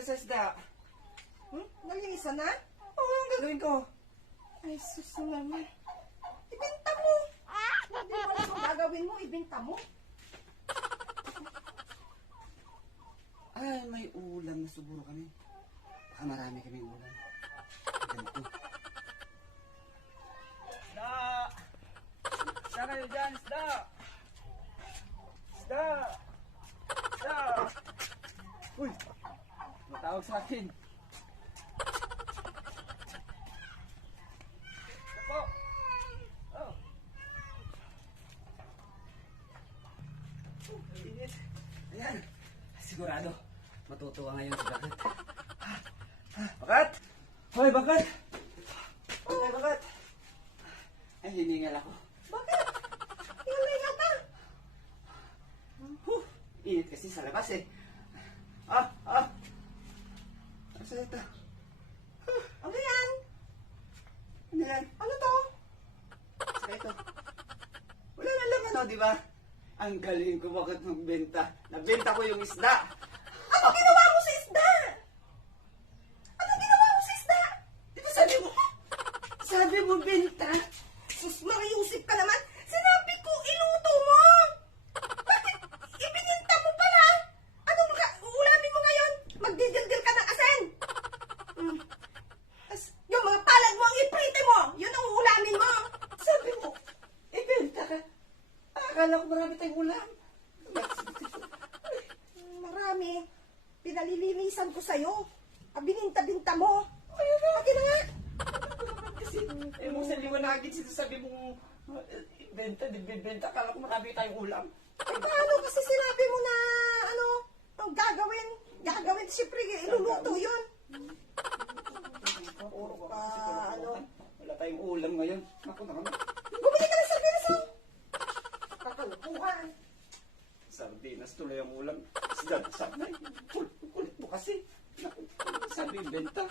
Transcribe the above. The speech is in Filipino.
kita sa isda. Nalinisan na? Oo, ang gagawin ko. Ay, sus naman. Ibenta mo. Hindi mo na kung gagawin mo, ibenta mo. Ay, may ulam na siguro kami. Baka marami kaming ulam. Ganito. Isda! Isda kayo dyan, isda! Isda! Isda! Uy! Matawag sa akin. Ito po. Oh. Init. Ayan. Sigurado. Matutuwa ngayon si Bakat. Bakat! Hoy, Bakat! Hoy, Bakat! Ay, hiningal ako. Bakit? Hingal ka. Init kasi sa labas eh. Asa ito? Ano yan? Ano yan? Ano to? Saka ito. Wala na lang ano, di ba? Ang galing ko bakit magbenta. Nabenta ko yung isda. Ano ginawa mo sa isda? Ano ginawa mo sa isda? Di ba sabi mo benta? Sus, Mariusip ka naman. Sinabi ko, iluto mo. Bakit? Ibininta mo pala. Anong uulamin mo ngayon? Magdidildil ka ng asin. Yung mga palad mo ang iprite mo. Yun ang uulamin mo. Sabi mo, ibenta ka. Akala ko marami tayong ulam. Marami. Pinalilinisan ko sa'yo. Bininta-binta mo. Ayun na. Akin na nga. Kasi, mo sa liwanagin, sinasabi mo, ibenta, di bibenta. Akala ko marami tayong ulam. Paano kasi sinabi mo na, ang gagawin? Gagawin, siyempre, iluluto yun. Puro ka, Wala tayong ulam ngayon. Ako naman. Bumili ka ng sardinas, oh. Kakalukuhan. Sardinas tuloy ang ulam. Isda, sabi. Kulit mo kasi. Naku, sabi, benta.